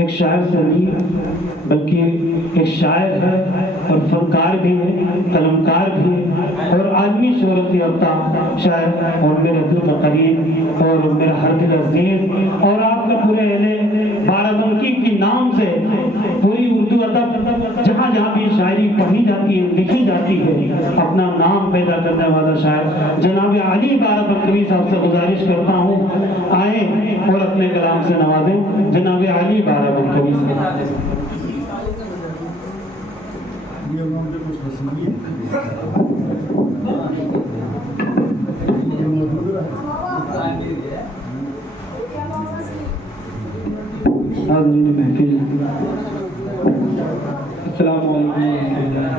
एक शायर से नहीं बल्कि एक शायर है और फनकार भी है, कलमकार भी है और आलमी शोहरत याफ्ता शायर और मेरे दिल का करीब और मेरा हर दिल अजीज और आपका पूरे अहले बाराबंकी के नाम से पूरी उर्दू अदब जहाँ जहाँ भी शायरी पढ़ी जाती है, लिखी जाती है, अपना नाम पैदा करने वाला शायर जनाब अली बाराबंकी साहब से गुजारिश करता हूँ आए और अपने कलाम से नवाजें जनाब अली बाराबंकी साहब।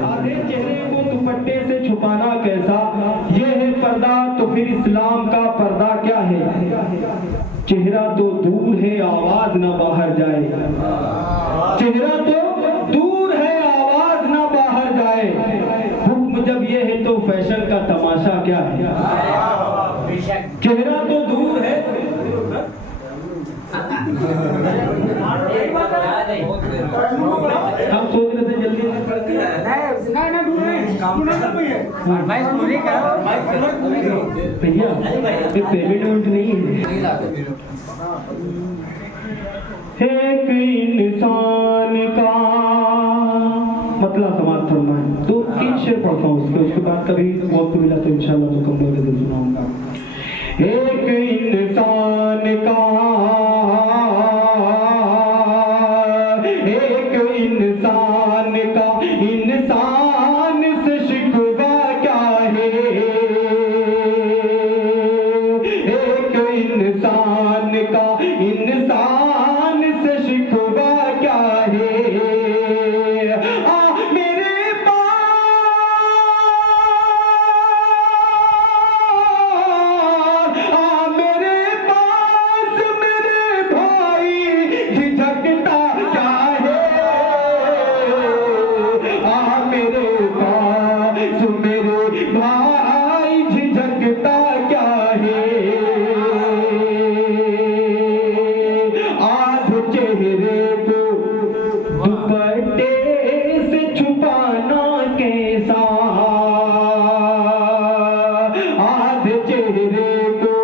आधे चेहरे को दुपट्टे से छुपाना कैसा, ये है पर्दा तो फिर इस्लाम का पर्दा क्या है। चेहरा तो दूर है आवाज न बाहर जाए, चेहरा तो दूर है आवाज न बाहर जाए। हुक्म जब ये है तो फैशन का तमाशा क्या है। चेहरा तो दूर है हम सोच रहे थे जल्दी भैया पेमेंट नहीं है। एक इंसान का मतलब समाप्त होना है तो 3 शेर पढ़ता हूँ उसके बाद कभी वक्त मिला तो इंशाल्लाह मुकम्मल करके सुनाऊंगा। एक इंसान का इंसान से शिकवा क्या है। एक इंसान का इंसान से शिकवा क्या है। मेरे पास मेरे भाई झिझकता क्या है। मेरे भाई झिझकता क्या है। आध चेहरे को दुपट्टे से छुपाना कैसा। आध चेहरे को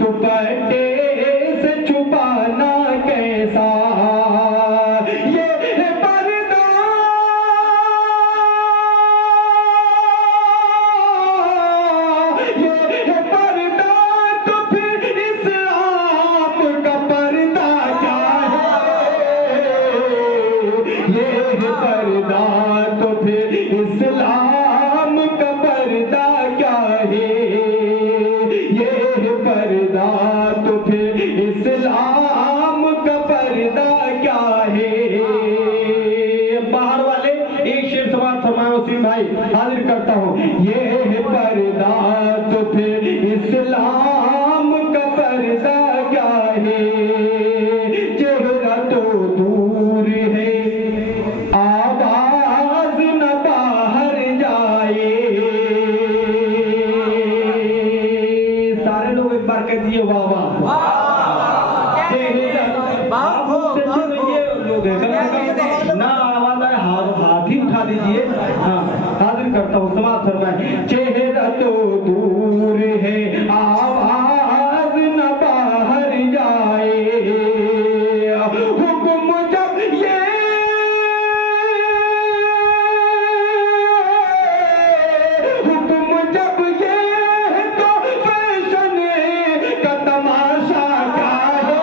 दुपट्टे से छुपाना कैसा। ये पर्दा तो फिर इस्लाम का पर्दा क्या है। ये पर्दा तो फिर इस्लाम का पर्दा क्या है। ये पर्दा तो फिर इस्लाम का पर्दा क्या है। बाहर वाले एक शेर समाज फरमाए वसीम भाई हाजिर करता हूँ। ये पर्दा तो फिर इस्लाम का पर्दा क्या है। चेहरा तो दूर है आवाज न बाहर जाए। सारे लोग एक बार कह दिए वाह वाह। ना आवाज आए हाथ ही उठा दीजिए। हाँ हाजिर करता हूँ समाज फरमाए। चेहरा तो दूर है आवाज न बाहर जाए। हुक्म जब ये तो फैशन का तमाशा क्या है।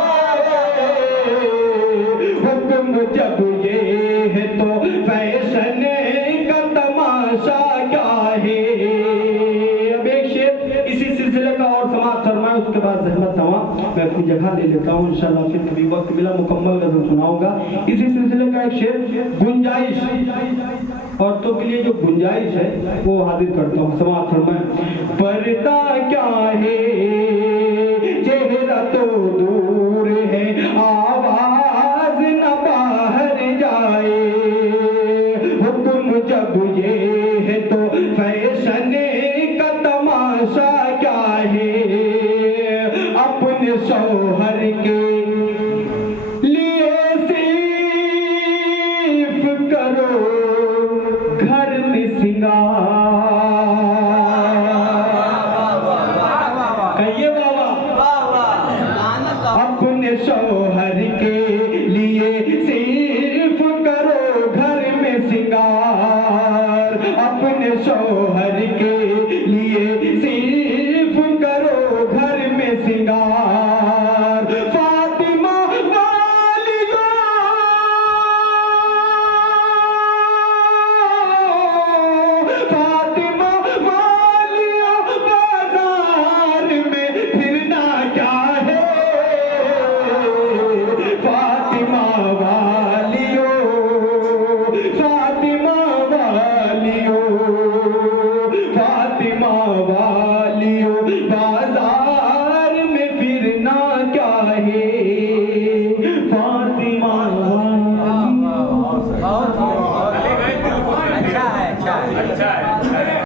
हुक्म जब ये है तो फैशन का तमाशा क्या है। अब एक शेर इसी सिलसिले का और समाप्त फरमाए उसके बाद ज़हमत नवा मैं अपनी जगह ले लेता हूँ इंशाल्लाह फिर कभी वक्त मिला मुकम्मल गज़ल सुनाऊंगा। इसी सिलसिले का एक शेर गुंजाइश औरतों के लिए जो गुंजाइश है वो हाजिर करता हूँ समाप्त फरमाए। पर्दा क्या है चेहरा तो दूर है आवाज न बाहर जाए। हुक्म जब ये है तो फैशन का तमाशा क्या है। अपने शौहर के लिए सी अच्छा है